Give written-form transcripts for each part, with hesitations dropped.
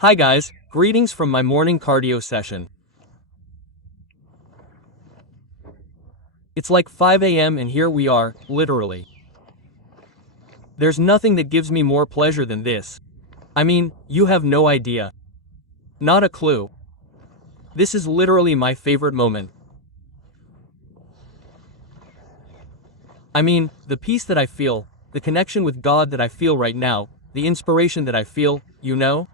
Hi guys, greetings from my morning cardio session. It's like 5 a.m. and here we are, literally. There's nothing that gives me more pleasure than this. I mean, you have no idea. Not a clue. This is literally my favorite moment. I mean, the peace that I feel, the connection with God that I feel right now, the inspiration that I feel, you know?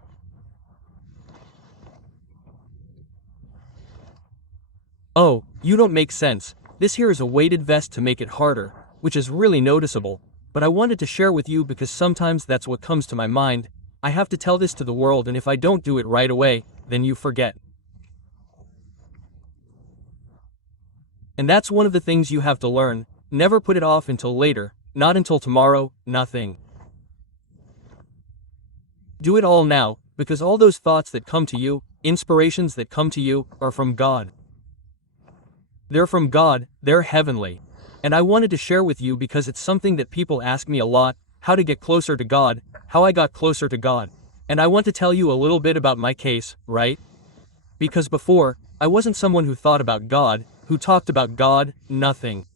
Oh, you don't make sense. This here is a weighted vest to make it harder, which is really noticeable, but I wanted to share with you because sometimes that's what comes to my mind. I have to tell this to the world, and if I don't do it right away, then you forget. And that's one of the things you have to learn. Never put it off until later, not until tomorrow, nothing. Do it all now, because all those thoughts that come to you, inspirations that come to you, are from God. They're from God, they're heavenly. And I wanted to share with you because it's something that people ask me a lot, how to get closer to God, how I got closer to God. And I want to tell you a little bit about my case, right? Because before, I wasn't someone who thought about God, who talked about God, nothing.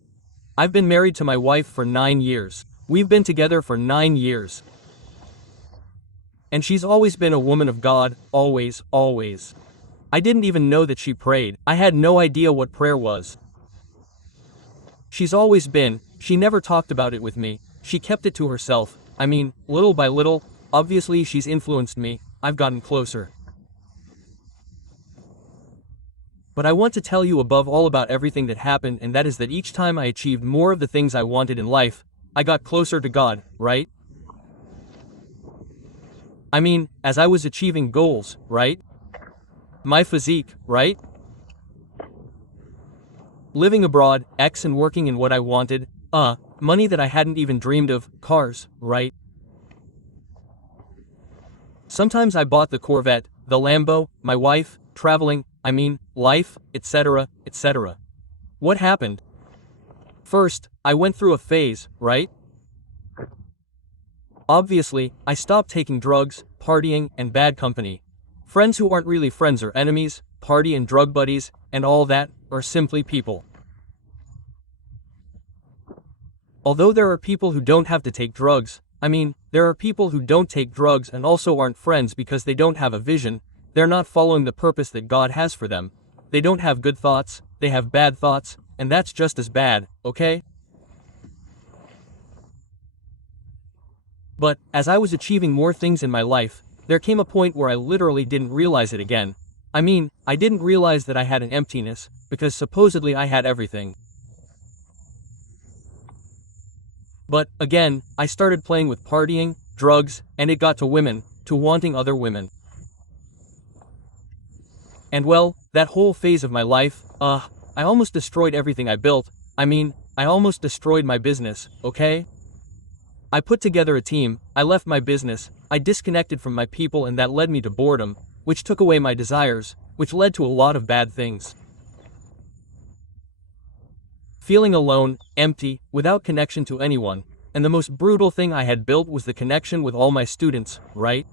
I've been married to my wife for 9 years. We've been together for 9 years. And she's always been a woman of God, always, always. I didn't even know that she prayed. I had no idea what prayer was. She's always been, she never talked about it with me, she kept it to herself. I mean, little by little, obviously she's influenced me, I've gotten closer. But I want to tell you above all about everything that happened, and that is that each time I achieved more of the things I wanted in life, I got closer to God, right? I mean, as I was achieving goals, right? My physique, right? Living abroad, and working in what I wanted, money that I hadn't even dreamed of, cars, right? Sometimes I bought the Corvette, the Lambo, my wife, traveling, I mean, life, etc., etc. What happened? First, I went through a phase, right? Obviously, I stopped taking drugs, partying, and bad company. Friends who aren't really friends are enemies, party and drug buddies, and all that, are simply people. Although there are people who don't have to take drugs, I mean, there are people who don't take drugs and also aren't friends because they don't have a vision, they're not following the purpose that God has for them. They don't have good thoughts, they have bad thoughts, and that's just as bad, okay? But, as I was achieving more things in my life, there came a point where I literally didn't realize it again. I mean, I didn't realize that I had an emptiness, because supposedly I had everything. But, again, I started playing with partying, drugs, and it got to women, to wanting other women. And well, that whole phase of my life, I almost destroyed everything I built. I mean, I almost destroyed my business, okay? I put together a team, I left my business, I disconnected from my people, and that led me to boredom, which took away my desires, which led to a lot of bad things. Feeling alone, empty, without connection to anyone, and the most brutal thing I had built was the connection with all my students, right?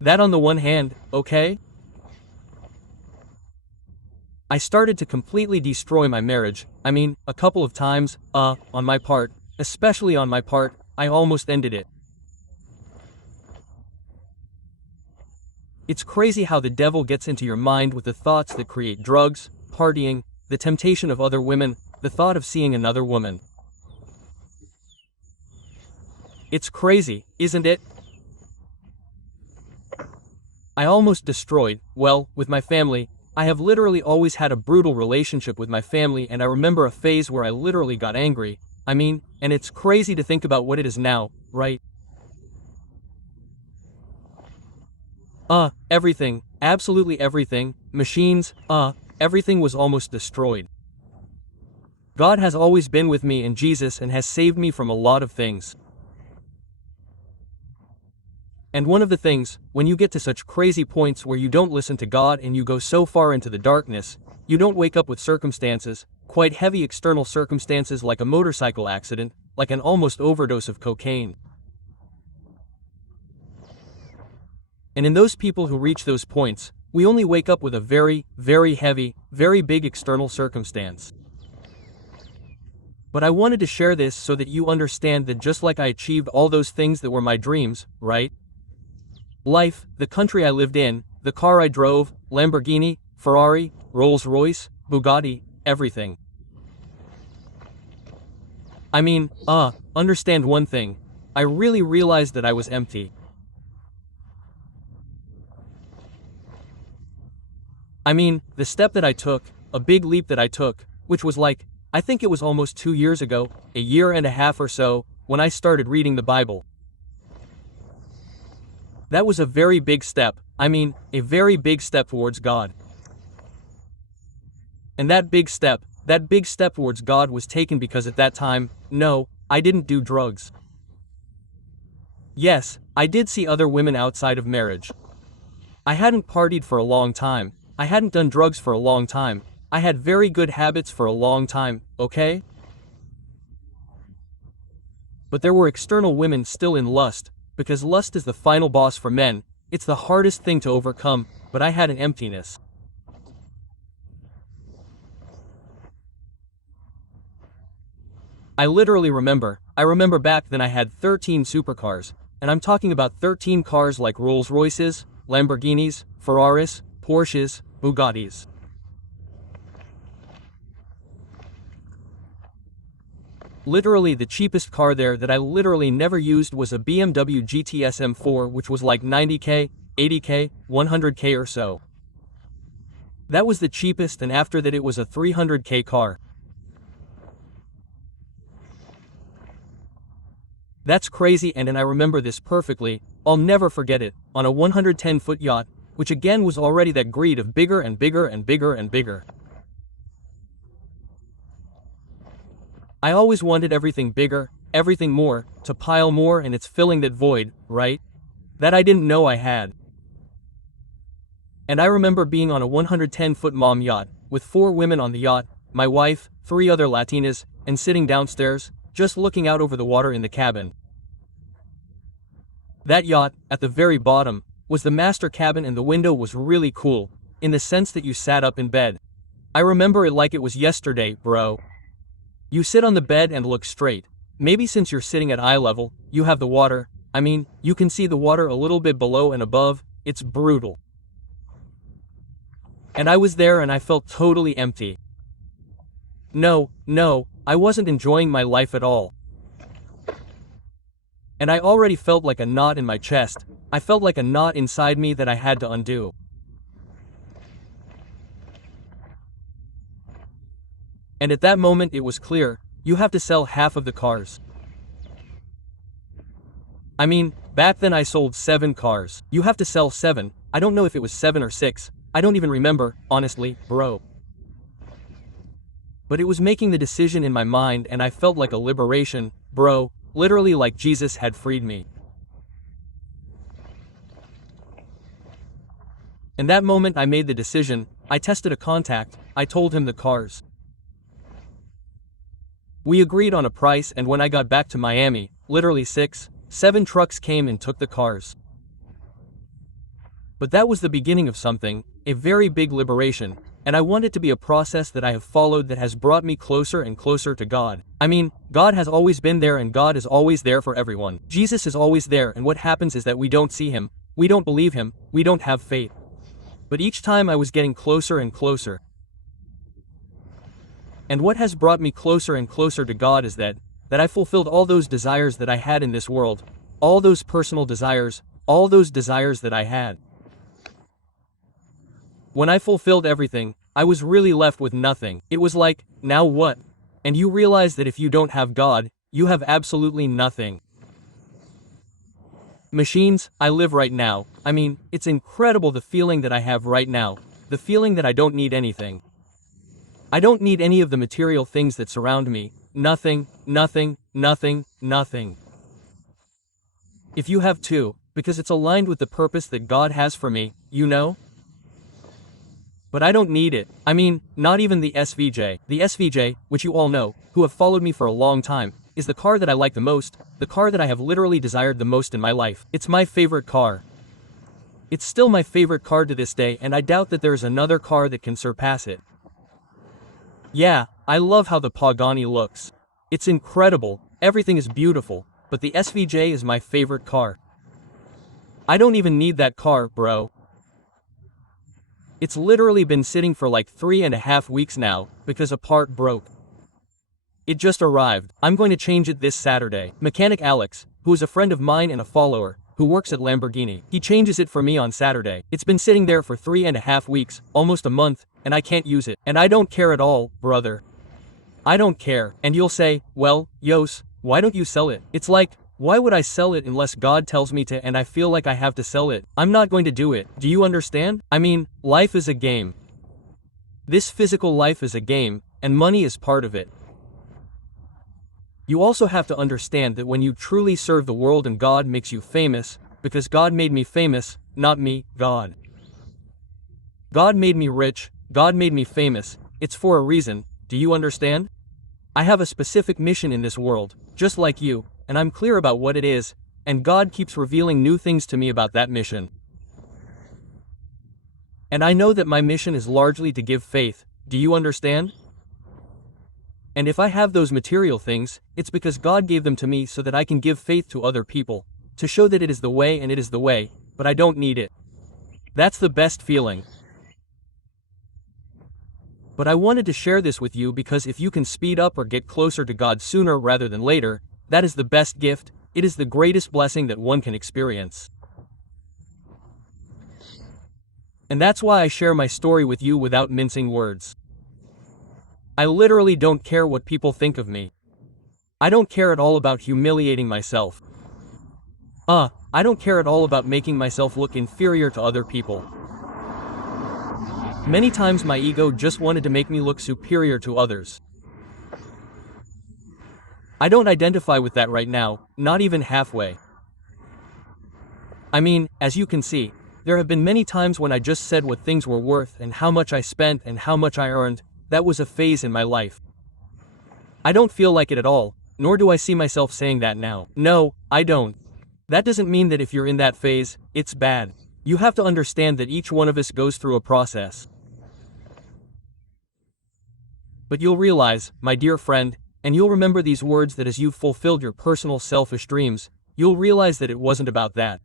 That on the one hand, okay? I started to completely destroy my marriage. I mean, a couple of times, on my part, especially on my part, I almost ended it. It's crazy how the devil gets into your mind with the thoughts that create drugs, partying, the temptation of other women, the thought of seeing another woman. It's crazy, isn't it? I almost destroyed, well, with my family. I have literally always had a brutal relationship with my family, and I remember a phase where I literally got angry. I mean, and it's crazy to think about what it is now, right? Everything, absolutely everything, machines, everything was almost destroyed. God has always been with me in Jesus and has saved me from a lot of things. And one of the things, when you get to such crazy points where you don't listen to God and you go so far into the darkness, you don't wake up with circumstances, quite heavy external circumstances like a motorcycle accident, like an almost overdose of cocaine. And in those people who reach those points, we only wake up with a very, very heavy, very big external circumstance. But I wanted to share this so that you understand that just like I achieved all those things that were my dreams, right? Life, the country I lived in, the car I drove, Lamborghini, Ferrari, Rolls-Royce, Bugatti, everything. I mean, understand one thing. I really realized that I was empty. I mean, the step that I took, a big leap that I took, which was like, I think it was almost 2 years ago, a year and a half or so, when I started reading the Bible. That was a very big step, I mean, a very big step towards God. And that big step towards God was taken because at that time, no, I didn't do drugs. Yes, I did see other women outside of marriage. I hadn't partied for a long time, I hadn't done drugs for a long time, I had very good habits for a long time, okay? But there were external women still in lust, because lust is the final boss for men, it's the hardest thing to overcome, but I had an emptiness. I remember back then I had 13 supercars, and I'm talking about 13 cars like Rolls-Royces, Lamborghinis, Ferraris, Porsches, Bugattis. Literally the cheapest car there that I literally never used was a BMW GTS M4, which was like 90k, 80k, 100k or so. That was the cheapest, and after that it was a 300k car. That's crazy, and I remember this perfectly, I'll never forget it, on a 110-foot yacht, which again was already that greed of bigger and bigger and bigger and bigger. I always wanted everything bigger, everything more, to pile more, and it's filling that void, right? That I didn't know I had. And I remember being on a 110-foot mom yacht, with 4 women on the yacht, my wife, 3 other Latinas, and sitting downstairs, just looking out over the water in the cabin. That yacht, at the very bottom, was the master cabin, and the window was really cool, in the sense that you sat up in bed. I remember it like it was yesterday, bro. You sit on the bed and look straight. Maybe since you're sitting at eye level, you have the water, I mean, you can see the water a little bit below and above, it's brutal. And I was there and I felt totally empty. No, I wasn't enjoying my life at all. And I already felt like a knot in my chest, I felt like a knot inside me that I had to undo. And at that moment it was clear, you have to sell half of the cars. I mean, back then I sold 7 cars. You have to sell 7, I don't know if it was 7 or 6, I don't even remember, honestly, bro. But it was making the decision in my mind, and I felt like a liberation, bro, literally like Jesus had freed me. In that moment I made the decision, I tested a contact, I told him the cars. We agreed on a price, and when I got back to Miami, literally 7 trucks came and took the cars. But that was the beginning of something, a very big liberation, and I want it to be a process that I have followed that has brought me closer and closer to God. I mean, God has always been there, and God is always there for everyone. Jesus is always there, and what happens is that we don't see him, we don't believe him, we don't have faith. But each time I was getting closer and closer. And what has brought me closer and closer to God is that I fulfilled all those desires that I had in this world, all those personal desires, all those desires that I had. When I fulfilled everything, I was really left with nothing. It was like, now what? And you realize that if you don't have God, you have absolutely nothing. Machines, I live right now. I mean, it's incredible the feeling that I have right now, the feeling that I don't need anything. I don't need any of the material things that surround me, nothing. If you have too, because it's aligned with the purpose that God has for me, you know? But I don't need it, I mean, not even the SVJ. The SVJ, which you all know, who have followed me for a long time, is the car that I like the most, the car that I have literally desired the most in my life. It's my favorite car. It's still my favorite car to this day, and I doubt that there's another car that can surpass it. Yeah, I love how the Pagani looks. It's incredible, everything is beautiful, but the SVJ is my favorite car. I don't even need that car, bro. It's literally been sitting for like 3.5 weeks now, because a part broke. It just arrived. I'm going to change it this Saturday. Mechanic Alex, who is a friend of mine and a follower, who works at Lamborghini, he changes it for me on Saturday. It's been sitting there for 3.5 weeks, almost a month, and I can't use it. And I don't care at all, brother. I don't care. And you'll say, well, Yos, why don't you sell it? It's like, why would I sell it unless God tells me to and I feel like I have to sell it? I'm not going to do it. Do you understand? I mean, life is a game. This physical life is a game, and money is part of it. You also have to understand that when you truly serve the world and God makes you famous, because God made me famous, not me, God. God made me rich, God made me famous, it's for a reason, do you understand? I have a specific mission in this world, just like you, and I'm clear about what it is, and God keeps revealing new things to me about that mission. And I know that my mission is largely to give faith, do you understand? And if I have those material things, it's because God gave them to me so that I can give faith to other people, to show that it is the way and it is the way, but I don't need it. That's the best feeling. But I wanted to share this with you because if you can speed up or get closer to God sooner rather than later, that is the best gift, it is the greatest blessing that one can experience. And that's why I share my story with you without mincing words. I literally don't care what people think of me. I don't care at all about humiliating myself. I don't care at all about making myself look inferior to other people. Many times my ego just wanted to make me look superior to others. I don't identify with that right now, not even halfway. I mean, as you can see, there have been many times when I just said what things were worth and how much I spent and how much I earned. That was a phase in my life. I don't feel like it at all, nor do I see myself saying that now. No, I don't. That doesn't mean that if you're in that phase, it's bad. You have to understand that each one of us goes through a process. But you'll realize, my dear friend, and you'll remember these words that as you've fulfilled your personal selfish dreams, you'll realize that it wasn't about that.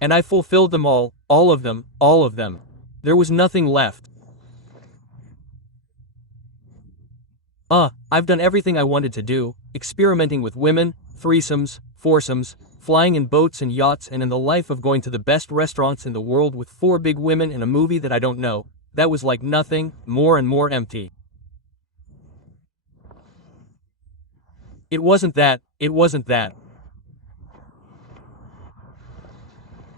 And I fulfilled them all of them, all of them. There was nothing left. I've done everything I wanted to do, experimenting with women, threesomes, foursomes, flying in boats and yachts and in the life of going to the best restaurants in the world with 4 big women in a movie that I don't know, that was like nothing, more and more empty. It wasn't that.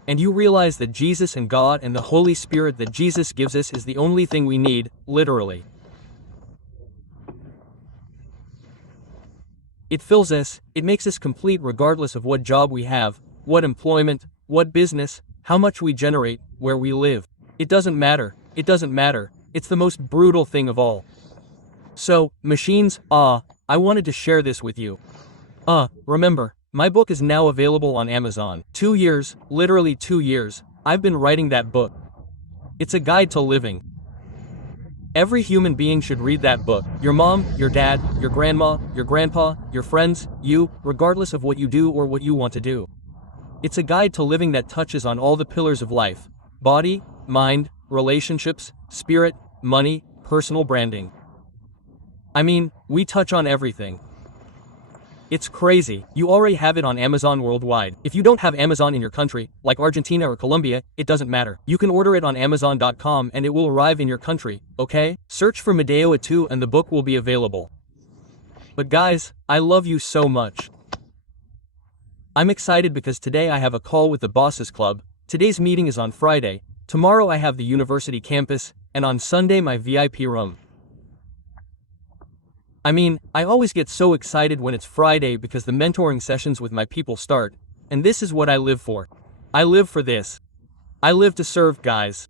And you realize that Jesus and God and the Holy Spirit that Jesus gives us is the only thing we need, literally. It fills us, it makes us complete regardless of what job we have, what employment, what business, how much we generate, where we live. It doesn't matter, it's the most brutal thing of all. So, machines, I wanted to share this with you. Remember, my book is now available on Amazon. 2 years, literally 2 years, I've been writing that book. It's a guide to living. Every human being should read that book. Your mom, your dad, your grandma, your grandpa, your friends, you, regardless of what you do or what you want to do. It's a guide to living that touches on all the pillars of life: body, mind, relationships, spirit, money, personal branding. I mean, we touch on everything. It's crazy. You already have it on Amazon worldwide. If you don't have Amazon in your country, like Argentina or Colombia, it doesn't matter. You can order it on Amazon.com and it will arrive in your country, okay? Search for Medeo Atu and the book will be available. But guys, I love you so much. I'm excited because today I have a call with the Bosses Club, today's meeting is on Friday, tomorrow I have the university campus, and on Sunday my VIP room. I mean, I always get so excited when it's Friday because the mentoring sessions with my people start, and this is what I live for. I live for this. I live to serve, guys.